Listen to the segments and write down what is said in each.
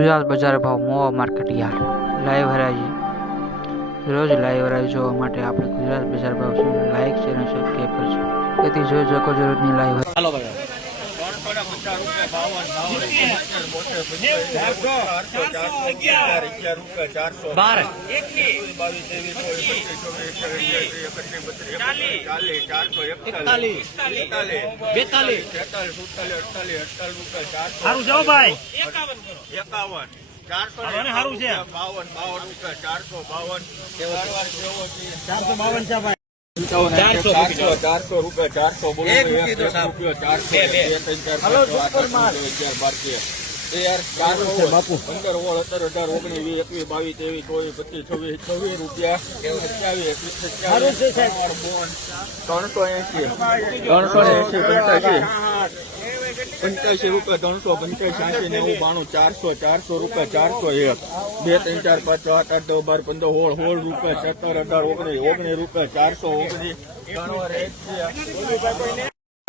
ગુજરાત બજાર ભાવ મોવા market yard live હરાજી. રોજ લાઈવ હરાજી જોવા માટે આપણે ગુજરાત બજાર ભાવ લાઈક ચેનલ સબસ્ક્રાઈબ કરશું તેથી જોઈ શકો જરૂરની લાઈવ હાલો ભાઈ. એકતાલીસ બેતાલીસ. સારું જાઓ ભાઈ. એકાવન ચારસો. બાવન બાવન રૂપિયા ચારસો બાવન. ચારસો બાવન છે ભાઈ. ચારસો રૂપિયા. ચારસો બોલો ચારસો રૂપિયા ચારસો પંદર ઓળ સત્તર અઢાર ઓગણીસ વીસ એકવીસ બાવીસ ત્રેવીસ ચોવીસ પચીસ છવ્વીસ છવ્વીસ રૂપિયા સત્યાવીસ એકવીસ ત્રણસો એસી ત્રણસો એસી પંચ્યાસી. પંચ્યાસી રૂપિયા ત્રણસો પંચ્યાસી એસી નેવું બાણું ચારસો ચારસો રૂપિયા ચારસો એક. બે ત્રણ ચાર પાંચ છ આઠ આઠ દસ બાર પંદર હોળ હોળ રૂપિયા સત્તર અઢાર ઓગણીસ ઓગણીસ રૂપિયા ચારસો ઓગણીસ.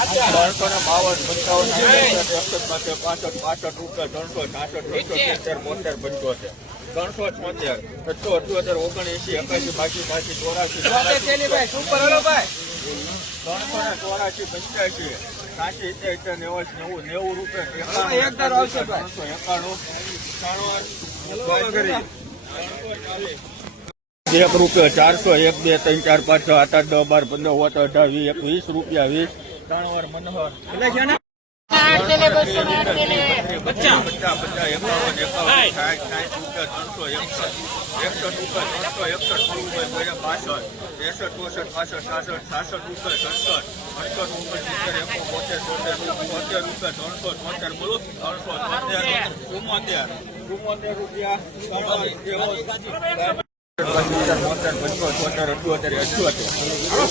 ત્રણસો ને બાવન પંચાવન એકસઠ પાસઠ પાસઠ રૂપિયા ત્રણસો છાસઠ ત્રણસો સિત્તેર બોતેર પંચોતેર. ત્રણસો છોતેર છસો અઠ્યોતેર ઓગણએસી એકાસી બાસી બાસી ચોરાસી ત્રણસો ને ચોરાસી પંચ્યાસી સાસી સિત્તેર સિત્તેર નેવું નેવું રૂપિયા ત્રણસો એકાણું એક રૂપિયા ચારસો એક બે ત્રણ ચાર પાંચ છ આઠ આઠ દસ બાર પંદર ઓત અઢાર વીસ એક વીસ રૂપિયા વીસ. ત્રણ મનોહર પચાસ છે ને રૂપિયા ત્રણસો રૂપિયા રૂપિયા રૂપિયા રૂપિયા રૂપિયા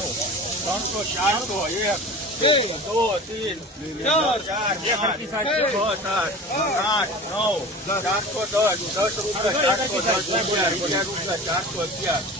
રૂપિયા ચારસો એક દો તીન ચાર ચાર આઠ નવ ચારસો દસ દસ રૂપિયા ચારસો દસ અગિયાર રૂપિયા ચારસો અગિયાર.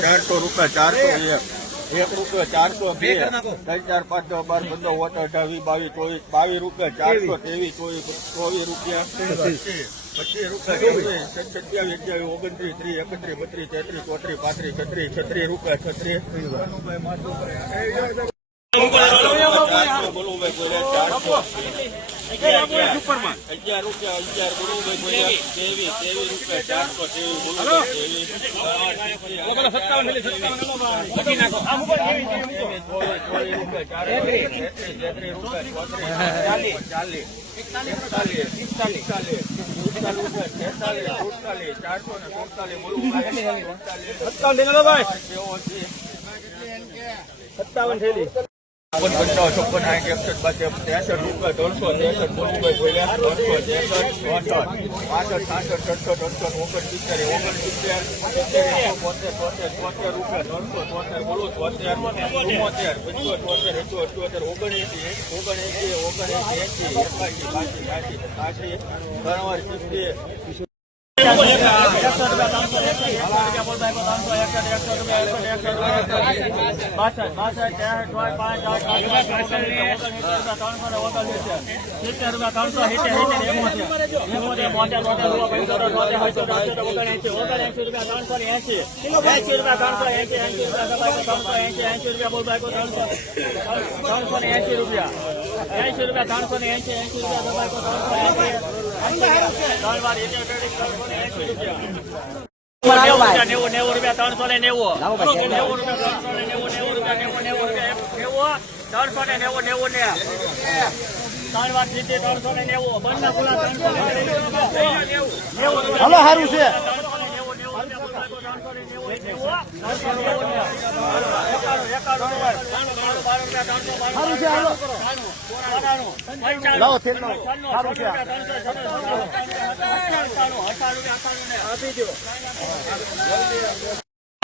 ચારસો રૂપિયા ચારસો એક એક રૂપિયા ચારસો બે. ત્રણ ચાર પાંચ બાર પંદર ઓતર અઢાવી બાવીસ ચોવીસ બાવીસ રૂપિયા ચારસો ત્રેવીસ. ચોવીસ ચોવીસ રૂપિયા. પચીસ. રૂપિયા સત્યાવીસ અઠ્યાવીસ ઓગણત્રીસ ત્રીસ એકત્રીસ બત્રીસ તેત્રીસ ચોત્રીસ પાંત્રીસ છત્રીસ છત્રીસ રૂપિયા છત્રીસ. બોલું ભાઈ ચારસો. અગિયાર રૂપિયા અગિયાર બોલું ભાઈ બોલ્યા ત્રેવીસ ત્રેવીસ રૂપિયા ચારસો ત્રેવીસ બોલું સત્તાવન થયેલી છપ્પન પંચાવન સાઠ એકસઠ બાસઠ ત્રેસઠ રૂપિયા ત્રણસો ત્રેસઠ બોલુભાઈ બોલ્યા ત્રણસો ત્રેસઠ ચોસઠ પાસઠ સાસઠ સડસઠ અડસઠ ઓગણસિત્તેર ઓગણસિત્તેર સિત્તેર એકસો બોતેર તોતેર તોતેર રૂપિયા ત્રણસો તોતેર બોલું તોતેર ચુમ્મોતેર પંચોતેર એસી અઠ્યોતેર ઓગણએસી ઓગણએસી ઓગણએસી એસી એકાસી ત્રણસો ને એસી નેવું રૂપિયા ત્રણસો ને નેવું નેવું રૂપિયા ત્રણસો ને નેવું નેવું રૂપિયા નેવું નેવું રૂપિયા નેવું ત્રણસો ને નેવું નેવું ને ત્રણ વાર સીધી ત્રણસો ને નેવું બંને ખુલ્લા ત્રણસો ને નેવું નેવું હલો સારું છે સારું આપી દો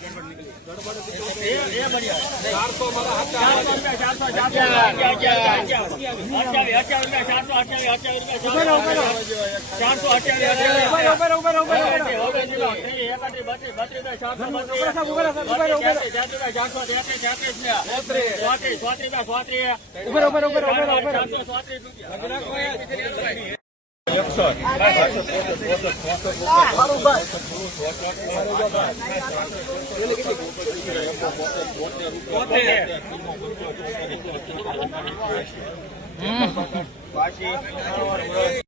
ઘરનું છે ઘરનું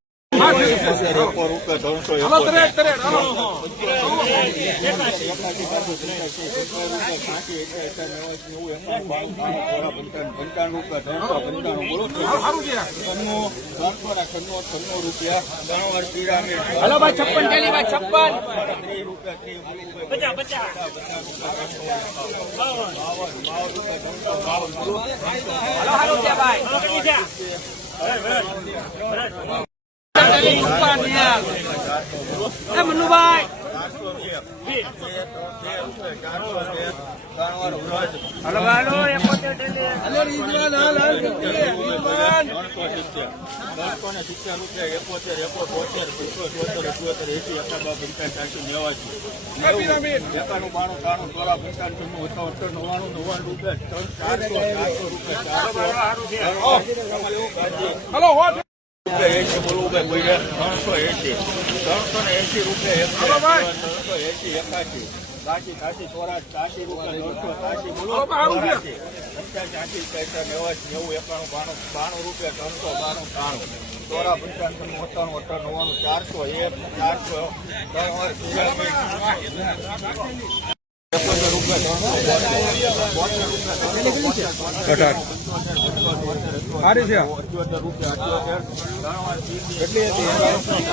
હલો ભાઈ છપ્પન થેલી ભાઈ છપ્પન. પચાસ પચાસ હલો સારું ભાઈ. એ મનુભાઈ હલો હાલો એકોતેર ડેલી ત્રણસો ને સિત્તેર રૂપિયા એકોતેર એકો તોતેર ચોતેર ચોતેર એસી એકાદા પંચાયત ચારસી નેવાસી એકાણું બાણું ત્રાણું ચોરા પંચાવન નવ્વાણું નવ્વાણું રૂપિયા ત્રણ ચારસો ચારસો રૂપિયા રૂપિયા એસી બોલવું કે બોલ્યા ત્રણસો એસી ત્રણસો ને એસી રૂપિયા ત્રણસો એસી એકાસી એકાણું બાણું બાણું રૂપિયા ત્રણસો બાણું ત્રાણું ચોરા પંચાણું અઠ્ઠાણું અઠ્ઠાણું નવ્વાણું ચારસો એક ચારસો ત્રણ વાર એકોતેર રૂપિયા સારી છે કેટલી હતી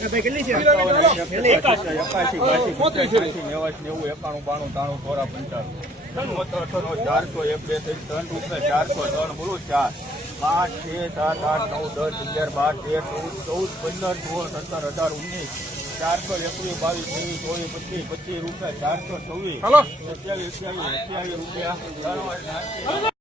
કેટલી છે? નેવું એકાણું બાણું ત્રાણું ચોરા પંચાણું. ચારસો એક બે ત્રણ ત્રણ રૂપિયા ચારસો ત્રણ બોલો ચાર. પાંચ છ સાત આઠ નવ દસ અગિયાર બાર તેર ચૌદ ચૌદ પંદર સોળ સત્તર અઢાર ઓગણીસ. ચારસો એકવીસ બાવીસ ત્રેવીસ ચોવીસ પચીસ પચીસ રૂપિયા ચારસો છવ્વીસ. સત્યાવીસ અઠ્યાવીસ અઠ્યાવીસ રૂપિયા.